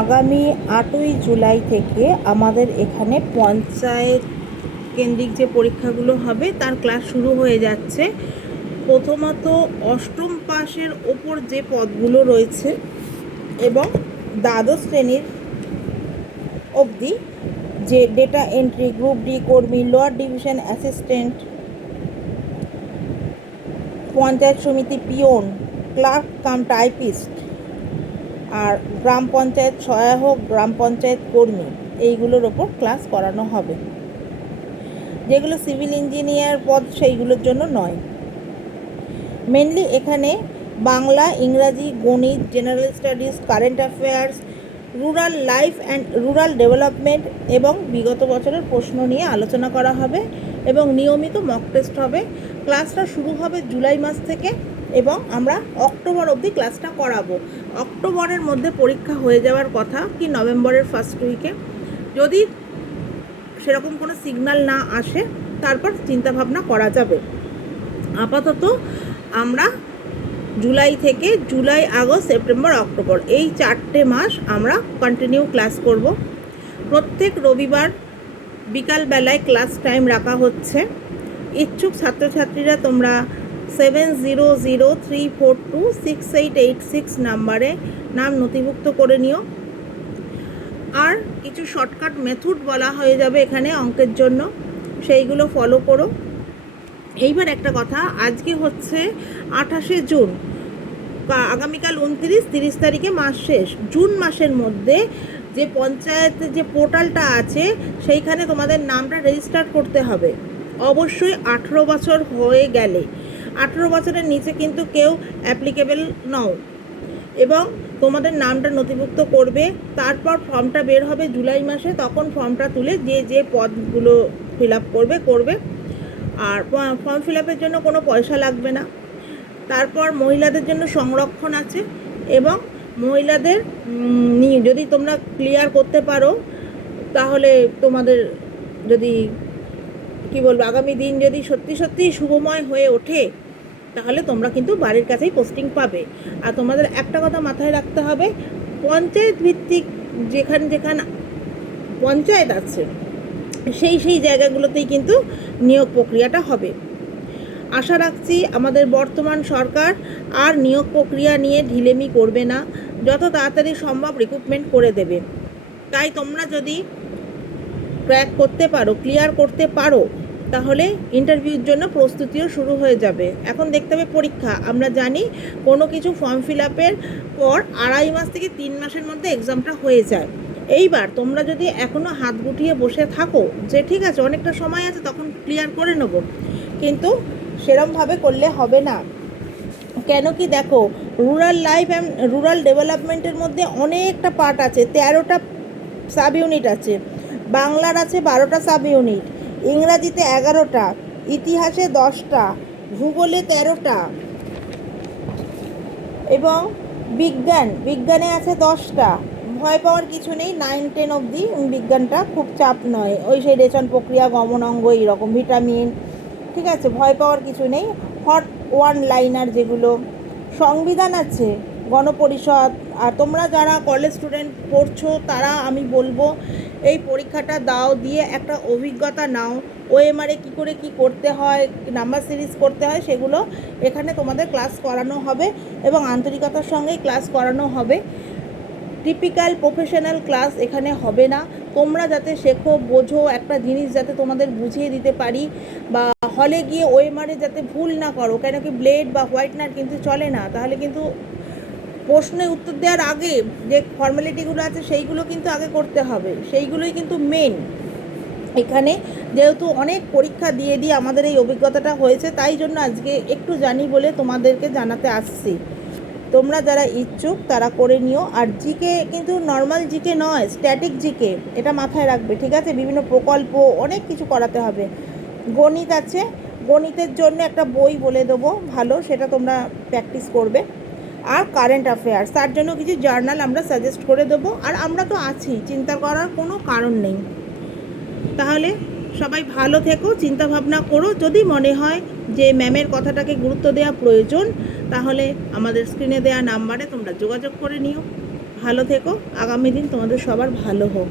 আগামী 8ই জুলাই থেকে আমাদের এখানে পঞ্চায়েত কেন্দ্রিক যে পরীক্ষাগুলো হবে তার ক্লাস শুরু হয়ে যাচ্ছে। প্রথমত অষ্টম পাশের ওপর যে পদগুলো রয়েছে এবং দ্বাদশ শ্রেণীর অবধি যে ডেটা এন্ট্রি, গ্রুপ ডি কর্মী, লোয়ার ডিভিশন অ্যাসিস্ট্যান্ট, পঞ্চায়েত সমিতি পিওন, ক্লার্ক কাম টাইপিস্ট আর গ্রাম পঞ্চায়েত সহায়ক, গ্রাম পঞ্চায়েত কর্মী, এইগুলোর ওপর ক্লাস করানো হবে। যেগুলো সিভিল ইঞ্জিনিয়ার পদ সেইগুলোর জন্য নয়। মেনলি এখানে বাংলা, ইংরাজি, গণিত, general studies, current affairs, rural life and rural development এবং বিগত বছরের প্রশ্ন নিয়ে আলোচনা করা হবে এবং নিয়মিত মক টেস্ট হবে। ক্লাসটা শুরু হবে জুলাই মাস থেকে এবং আমরা অক্টোবর অবধি ক্লাসটা করাবো। অক্টোবরের মধ্যে পরীক্ষা হয়ে যাওয়ার কথা, কি নভেম্বরের ফার্স্ট উইকে। যদি সেরকম কোনো সিগন্যাল না আসে তারপর চিন্তাভাবনা করা যাবে। আপাতত আমরা জুলাই থেকে জুলাই, আগস্ট, সেপ্টেম্বর, অক্টোবর এই 4টে মাস আমরা কন্টিনিউ ক্লাস করব। প্রত্যেক রবিবার বিকালবেলায় ক্লাস টাইম রাখা হচ্ছে। ইচ্ছুক ছাত্রছাত্রীরা তোমরা 7003426886 নাম্বারে নাম নথিভুক্ত করে নিও। আর কিছু শর্টকাট মেথড বলা হয়ে যাবে এখানে অঙ্কের জন্য, সেইগুলো ফলো করো। এইবার একটা কথা, আজকে হচ্ছে 28শে জুন, আগামীকাল 29-30 তারিখে মাস শেষ। জুন মাসের মধ্যে যে পঞ্চায়েতের যে পোর্টালটা আছে সেইখানে তোমাদের নামটা রেজিস্টার করতে হবে। অবশ্যই 18 বছর হয়ে গেলে, 18 বছরের নিচে কিন্তু কেউ অ্যাপ্লিকেবল নও, এবং তোমাদের নামটা নথিভুক্ত করবে। তারপর ফর্মটা বের হবে জুলাই মাসে, তখন ফর্মটা তুলে যে যে পদগুলো ফিল আপ করবে। আর ফর্ম ফিল আপের জন্য কোনো পয়সা লাগবে না। তারপর মহিলাদের জন্য সংরক্ষণ আছে, এবং মহিলাদের যদি তোমরা ক্লিয়ার করতে পারো তাহলে তোমাদের যদি আগামী দিন যদি সত্যি শুভময় হয়ে ওঠে তাহলে তোমরা কিন্তু বাড়ির কাছেই পোস্টিং পাবে। আর তোমাদের একটা কথা মাথায় রাখতে হবে, পঞ্চায়েত ভিত্তিক যেখানে পঞ্চায়েত আছে সেই জায়গাগুলোতেই কিন্তু নিয়োগ প্রক্রিয়াটা হবে। আশা রাখছি আমাদের বর্তমান সরকার আর নিয়োগ প্রক্রিয়া নিয়ে ঢিলেমি করবে না, যত তাড়াতাড়ি সম্ভব রিক্রুটমেন্ট করে দেবে। তাই তোমরা যদি ক্র্যাক করতে পারো, ক্লিয়ার করতে পারো, তাহলে ইন্টারভিউর জন্য প্রস্তুতিও শুরু হয়ে যাবে। এখন দেখতে হবে পরীক্ষা। আমরা জানি কোনো কিছু ফর্ম ফিল আপের পর 2.5 মাস থেকে 3 মাসের মধ্যে এক্সামটা হয়ে যায়। এইবার তোমরা যদি এখনও হাত গুটিয়ে বসে থাকো যে ঠিক আছে অনেকটা সময় আছে তখন ক্লিয়ার করে নেব, কিন্তু সেরমভাবে করলে হবে না। কেন কি দেখো, রুরাল লাইফ অ্যান্ড রুরাল ডেভেলপমেন্টের মধ্যে অনেকটা পার্ট আছে, 13টা সাব ইউনিট আছে। বাংলার আছে 12টা সাব ইউনিট, ইংরাজিতে 11টা, ইতিহাসে 10টা, ভূগোলে 13টা, এবং বিজ্ঞানে আছে 10টা। ভয় পাওয়ার কিছু নেই, 9-10 অবধি বিজ্ঞানটা খুব চাপ নয়, ওই সেই রেচন প্রক্রিয়া, গমনাঙ্গ, এইরকম ভিটামিন, ঠিক আছে, ভয় পাওয়ার কিছু নেই। হট ওয়ান লাইনার যেগুলো, সংবিধান আছে, গণপরিষদ। আর তোমরা যারা কলেজ স্টুডেন্ট পড়ছো তারা আমি বলবো এই পরীক্ষাটা দাও, দিয়ে একটা অভিজ্ঞতা নাও। ওএমআরে কী করে কী করতে হয়, নাম্বার সিরিজ করতে হয়, সেগুলো এখানে তোমাদের ক্লাস করানো হবে এবং আন্তরিকতার সঙ্গেই ক্লাস করানো হবে। টিপিক্যাল প্রফেশনাল ক্লাস এখানে হবে না। তোমরা যাতে শেখো, বোঝো, একটা জিনিস যাতে তোমাদের বুঝিয়ে দিতে পারি, বা হলে গিয়ে ওএমআরে যাতে ভুল না করো। কেন কি ব্লেড বা হোয়াইটনার কিন্তু চলে না, তাহলে কিন্তু প্রশ্নে উত্তর দেওয়ার আগে যে ফর্মালিটিগুলো আছে সেইগুলো কিন্তু আগে করতে হবে, সেইগুলোই কিন্তু মেন। এখানে যেহেতু অনেক পরীক্ষা দিয়ে আমাদের এই অভিজ্ঞতাটা হয়েছে, তাই জন্য আজকে একটু জানি বলে তোমাদেরকে জানাতে আসছি। তোমরা যারা ইচ্ছুক তারা করে নিও। আর জিকে কিন্তু নর্মাল জিকে নয়, স্ট্যাটিক জিকে, এটা মাথায় রাখবে, ঠিক আছে। বিভিন্ন প্রকল্প অনেক কিছু করাতে হবে। গণিত আছে, গণিতের জন্য একটা বই বলে দেবো ভালো, সেটা তোমরা প্র্যাকটিস করবে। আর কারেন্ট অ্যাফেয়ার্স, তার জন্য কিছু জার্নাল আমরা সাজেস্ট করে দেবো। আর আমরা তো আছি, চিন্তা করার কোনো কারণ নেই। তাহলে সবাই ভালো থেকো, চিন্তা ভাবনা করো। যদি মনে হয় যে ম্যামের কথাটাকে গুরুত্ব দেওয়া প্রয়োজন, তাহলে আমাদের স্ক্রিনে দেওয়া নাম্বারে তোমরা যোগাযোগ করে নিও। ভালো থেকো, আগামী দিন তোমাদের সবার ভালো হোক।